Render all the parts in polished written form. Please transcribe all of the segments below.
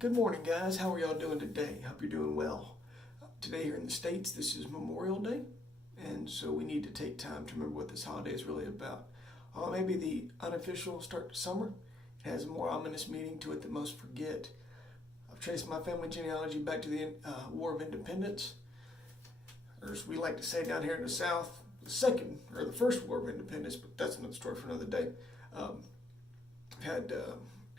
Good morning, guys. How are y'all doing today? Hope you're doing well. Today here in the States, this is Memorial Day, and so we need to take time to remember what this holiday is really about. Maybe the unofficial start to summer. It has a more ominous meaning to it than most forget. I've traced my family genealogy back to the War of Independence, or as we like to say down here in the South, the first War of Independence, but that's another story for another day. I've had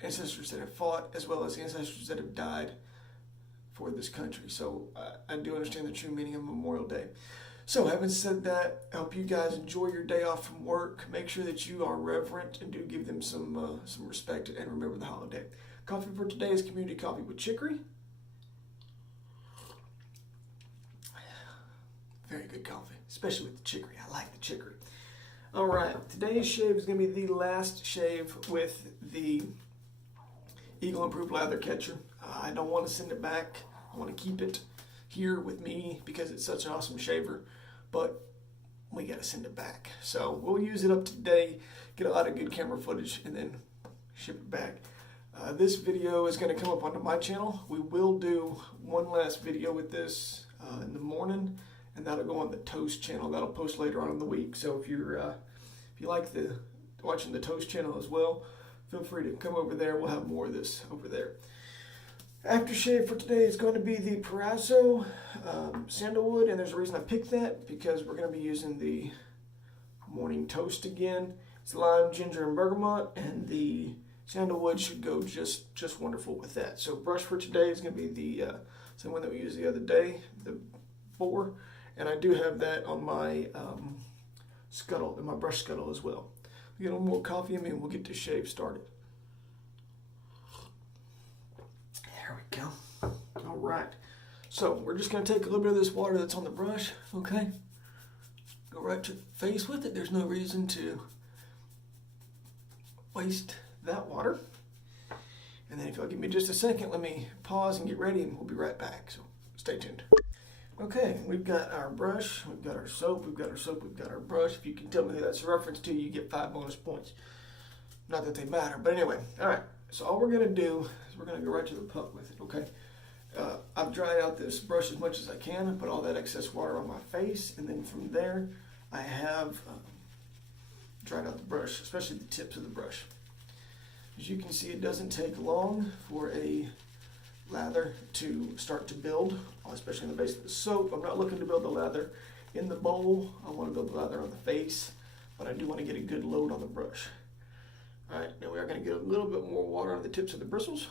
ancestors that have fought as well as ancestors that have died for this country. So I do understand the true meaning of Memorial Day. So having said that, I hope you guys enjoy your day off from work. Make sure that you are reverent and do give them some respect and remember the holiday. Coffee for today is community coffee with chicory. Very good coffee, especially with the chicory. I like the chicory. All right, today's shave is going to be the last shave with the Improved Lather Catcher. I don't want to send it back. I want to keep it here with me because it's such an awesome shaver, but we got to send it back. So we'll use it up today, get a lot of good camera footage, and then ship it back. This video is going to come up onto my channel. We will do one last video with this in the morning, and that'll go on the Toast channel. That'll post later on in the week. So if you like watching the Toast channel as well, feel free to come over there. We'll have more of this over there. Aftershave for today is going to be the Parasso Sandalwood, and there's a reason I picked that because we're going to be using the Morning Toast again. It's lime, ginger, and bergamot, and the sandalwood should go just wonderful with that. So brush for today is going to be the same one that we used the other day, the 4, and I do have that on my scuttle, in my brush scuttle as well. Get a little more coffee in me and we'll get this shave started. There we go. All right. So we're just going to take a little bit of this water that's on the brush, okay? Go right to the face with it. There's no reason to waste that water. And then if you'll give me just a second, let me pause and get ready and we'll be right back. So stay tuned. Okay, we've got our brush, we've got our soap, we've got our brush. If you can tell me who that's a reference to, you get 5 bonus points. Not that they matter, but anyway. All right, so all we're going to do is we're going to go right to the puck with it, okay? I've dried out this brush as much as I can. I put all that excess water on my face, and then from there, I have dried out the brush, especially the tips of the brush. As you can see, it doesn't take long for a lather to start to build, especially in the base of the soap. I'm not looking to build the lather in the bowl. I want to build the lather on the face, but I do want to get a good load on the brush. All right, now we are going to get a little bit more water on the tips of the bristles.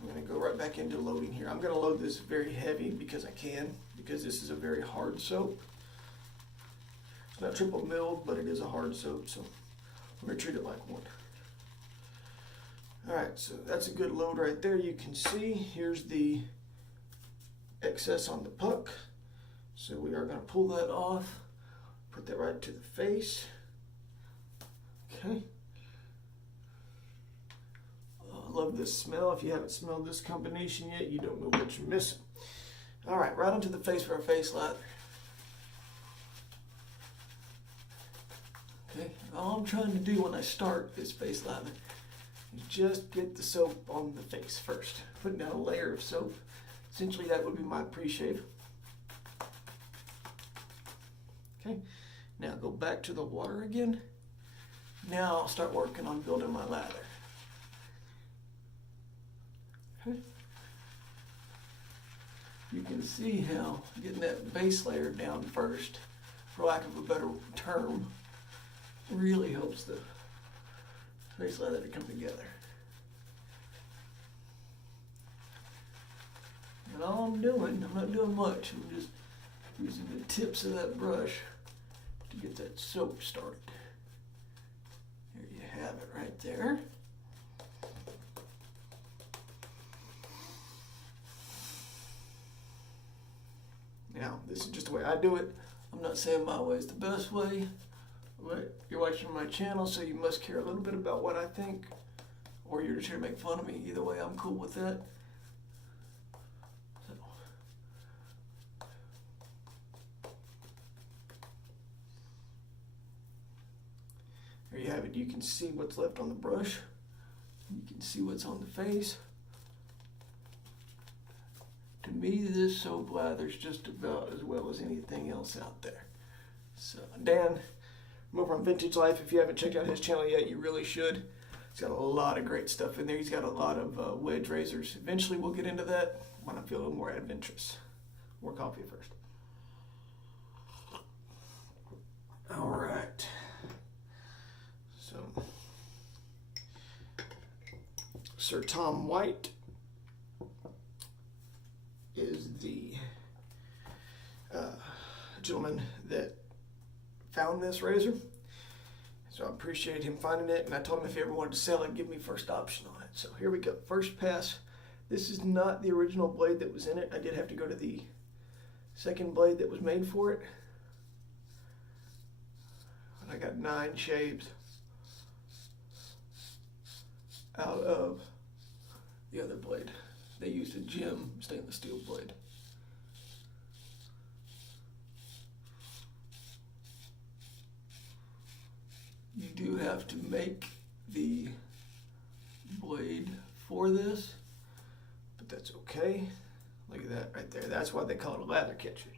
I'm going to go right back into loading here. I'm going to load this very heavy because I can, because this is a very hard soap. It's not triple milled, but it is a hard soap, so I'm going to treat it like one. Alright, so that's a good load right there. You can see here's the excess on the puck. So we are going to pull that off, put that right to the face. Okay. Oh, I love this smell. If you haven't smelled this combination yet, you don't know what you're missing. Alright, right onto the face for our face lather. Okay, all I'm trying to do when I start this face lather, just get the soap on the face first. Putting down a layer of soap. Essentially that would be my pre-shave. Okay, now go back to the water again. Now I'll start working on building my lather. Okay. You can see how getting that base layer down first, for lack of a better term, really helps the face lather to come together. And all I'm doing, I'm not doing much, I'm just using the tips of that brush to get that soap started. There you have it right there. Now, this is just the way I do it. I'm not saying my way is the best way, but you're watching my channel, so you must care a little bit about what I think, or you're just here to make fun of me. Either way, I'm cool with that. So. There you have it. You can see what's left on the brush. You can see what's on the face. To me, this soap lathers just about as well as anything else out there. So, Dan, I'm over on Vintage Life. If you haven't checked out his channel yet, you really should. He's got a lot of great stuff in there. He's got a lot of wedge razors. Eventually, we'll get into that when I feel a little more adventurous. More coffee first. All right. So, Sir Tom White is the gentleman that found this razor. So I appreciate him finding it, and I told him if he ever wanted to sell it, give me first option on it. So here we go. First pass. This is not the original blade that was in it. I did have to go to the second blade that was made for it. And I got 9 shaves out of the other blade. They used a gem stainless steel blade. You do have to make the blade for this, but that's okay. Look at that right there. That's why they call it a lather catcher.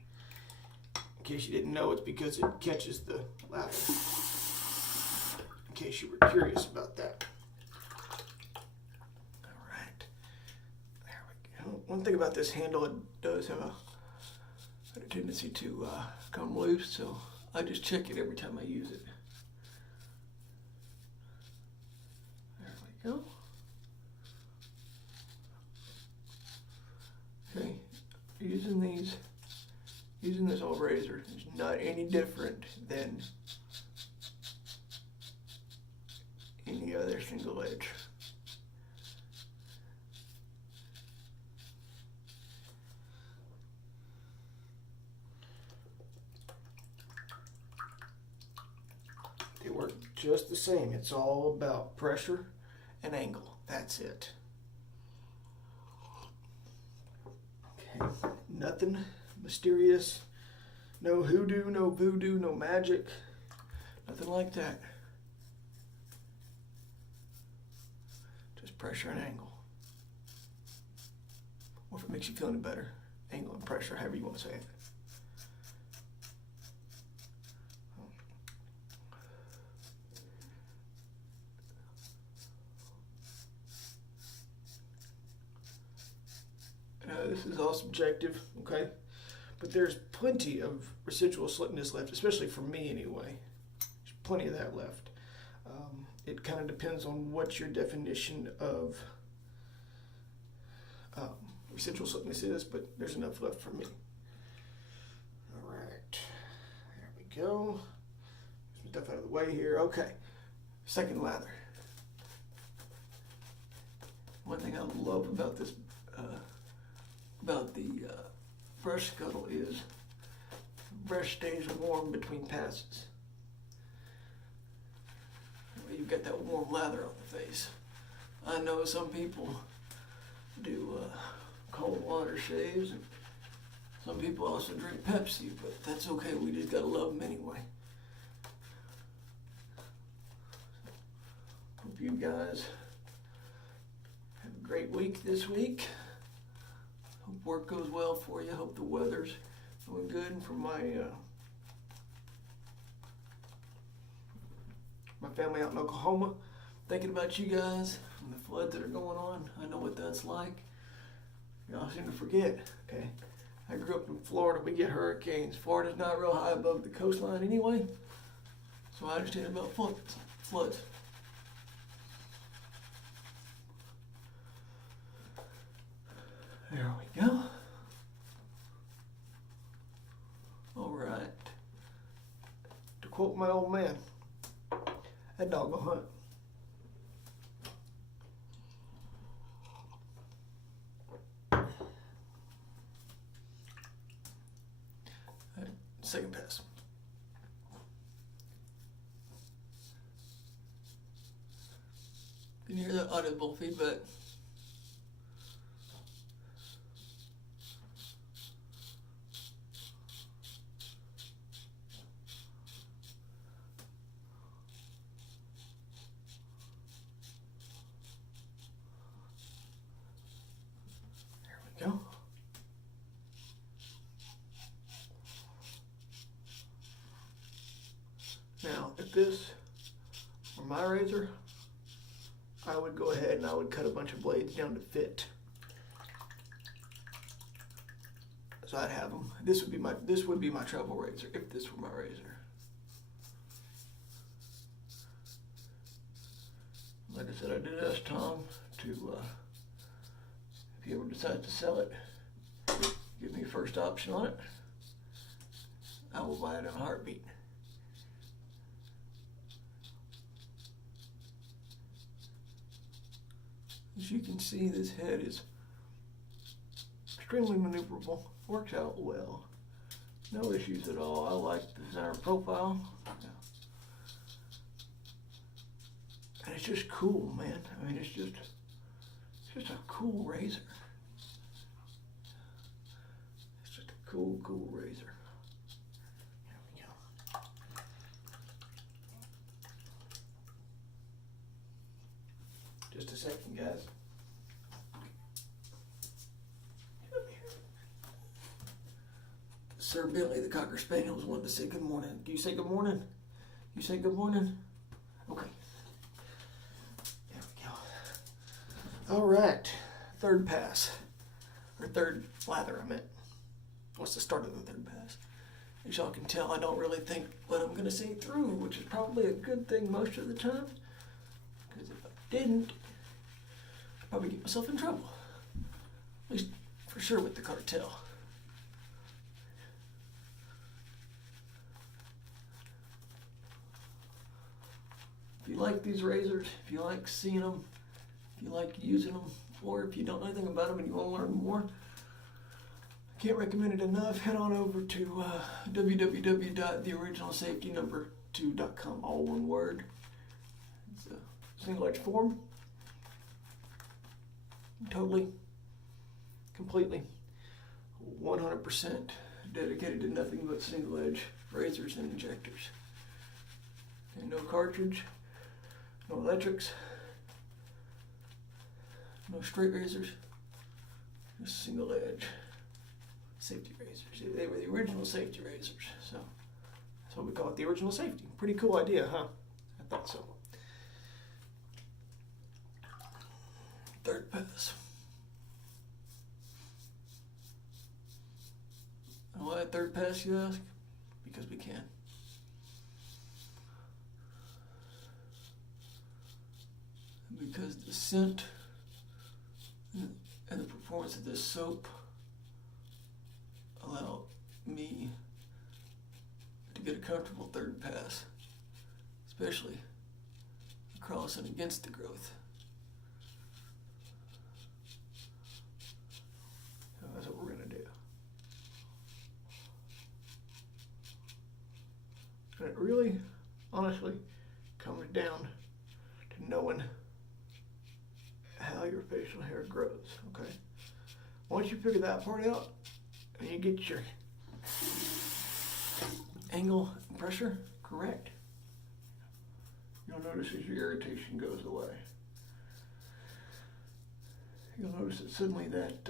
In case you didn't know, it's because it catches the lather. In case you were curious about that. All right. There we go. One thing about this handle, it does have a tendency to come loose, so I just check it every time I use it. Go. Okay, using this old razor is not any different than any other single edge. They work just the same. It's all about pressure and angle. That's it. Okay, nothing mysterious. No hoodoo, no voodoo, no magic. Nothing like that. Just pressure and angle. Or if it makes you feel any better, angle and pressure, however you want to say it. This is all subjective, okay? But there's plenty of residual slickness left, especially for me anyway. There's plenty of that left. It kind of depends on what your definition of residual slickness is, but there's enough left for me. All right, there we go. Some stuff out of the way here. Okay, second lather. One thing I love about this brush scuttle is the brush stays warm between passes. You've got that warm lather on the face. I know some people do cold water shaves, and some people also drink Pepsi, but that's okay. We just gotta love them anyway. Hope you guys have a great week this week. Hope work goes well for you. Hope the weather's going good. And for my family out in Oklahoma, thinking about you guys and the floods that are going on. I know what that's like. Y'all seem to forget. Okay, I grew up in Florida. We get hurricanes. Florida's not real high above the coastline anyway, so I understand about floods. There we go. All right. To quote my old man, that dog will hunt. All right, second pass. Can you hear that audible feedback? Go. like this, or my razor, I would go ahead and I would cut a bunch of blades down to fit. So I'd have them. This would be my travel razor if this were my razor. Like I said, I did ask Tom to, if he ever decides to sell it, give me first option on it. I will buy it in a heartbeat. As you can see, this head is extremely maneuverable. Works out well. No issues at all. I like the center profile. And it's just cool, man. I mean, it's just a cool razor. It's just a cool razor. Here we go. Just a second, guys. Sir Billy, the Cocker Spaniel, was wanting to say good morning. Do you say good morning? You say good morning? Okay. There we go. All right. Third pass. Or third lather, I meant. What's the start of the third pass? As y'all can tell, I don't really think what I'm going to say through, which is probably a good thing most of the time. Because if I didn't, I'd probably get myself in trouble. At least for sure with the cartel. If you like these razors, if you like seeing them, if you like using them, or if you don't know anything about them and you want to learn more, I can't recommend it enough. Head on over to www.theoriginalsafetynumber2.com, all one word. It's a single edge form. Totally, completely, 100% dedicated to nothing but single edge razors and injectors. And no cartridge, no electrics, no straight razors, just single edge safety razors. They were the original safety razors, so that's what we call it, the original safety. Pretty cool idea, huh? I thought so. Third pass. And why third pass, you ask? Because we can. Because the scent and the performance of this soap allow me to get a comfortable third pass, especially across and against the growth. So that's what we're going to do. And it really, honestly, comes down to knowing how your facial hair grows, okay? Once you figure that part out, and you get your angle and pressure correct, you'll notice as your irritation goes away. You'll notice that suddenly that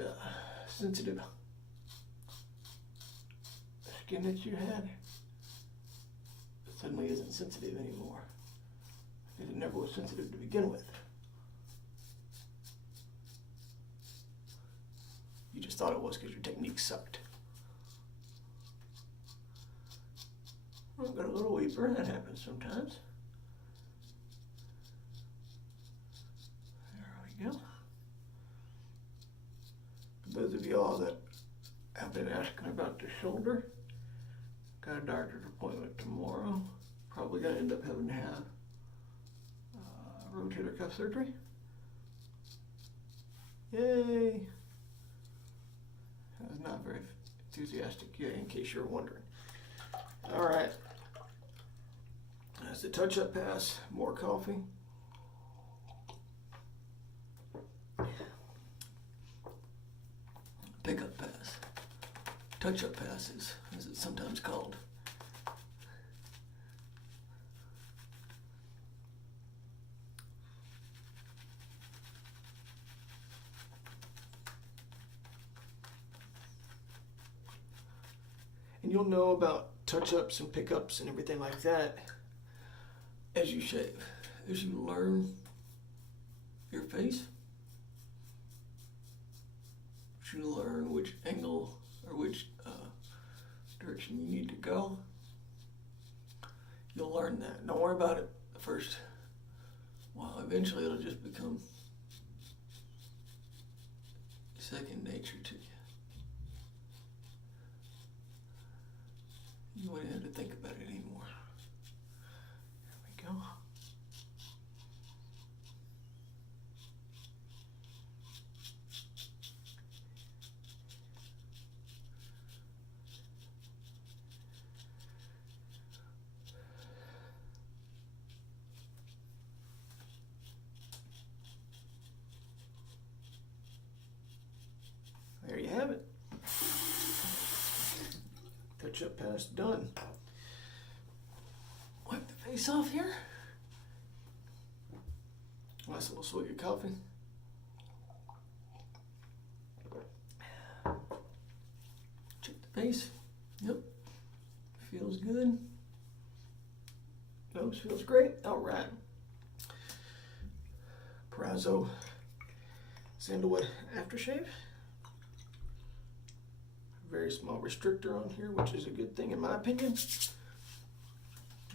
sensitive skin that you had suddenly isn't sensitive anymore, because it never was sensitive to begin with. You just thought it was because your technique sucked. I've got a little weeper, that happens sometimes. There we go. For those of y'all that have been asking about the shoulder, got a doctor's appointment tomorrow. Probably going to end up having to have rotator cuff surgery. Yay! I was not very enthusiastic yet, in case you're wondering. All right. That's the touch-up pass. More coffee. Pickup pass. Touch-up passes, as it's sometimes called. And you'll know about touch-ups and pickups and everything like that as you shave, as you learn your face, as you learn which angle or which direction you need to go, you'll learn that. Don't worry about it at first. Well, eventually it'll just become second nature to you. You won't have to think about it anymore. There we go. There you have it. Touch-up pass done. Wipe the face off here. Nice little swig of coffee. Check the face. Yep. Feels good. Nose feels great. All right. Prazzo Sandalwood Aftershave. Very small restrictor on here, which is a good thing in my opinion,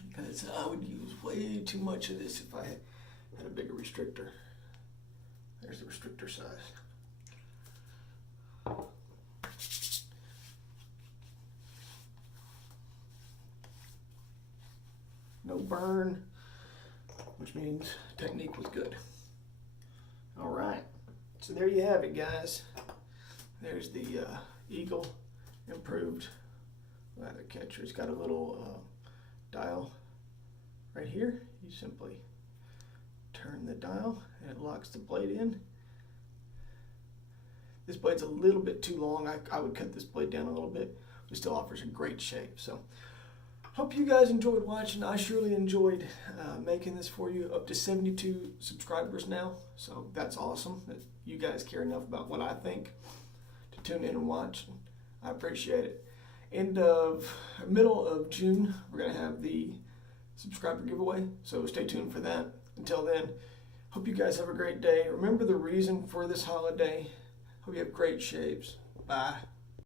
because I would use way too much of this if I had a bigger restrictor. There's the restrictor size. No burn, which means technique was good. All right, so there you have it, guys. There's the Eagle Improved Lather Catcher. It's got a little dial right here. You simply turn the dial and it locks the blade in. This blade's a little bit too long. I would cut this blade down a little bit, but still offers a great shave. So hope you guys enjoyed watching. I surely enjoyed making this for you. Up to 72 subscribers now, so that's awesome that you guys care enough about what I think to tune in and watch. I appreciate it. Middle of June, we're going to have the subscriber giveaway, so stay tuned for that. Until then, hope you guys have a great day. Remember the reason for this holiday. Hope you have great shaves. Bye.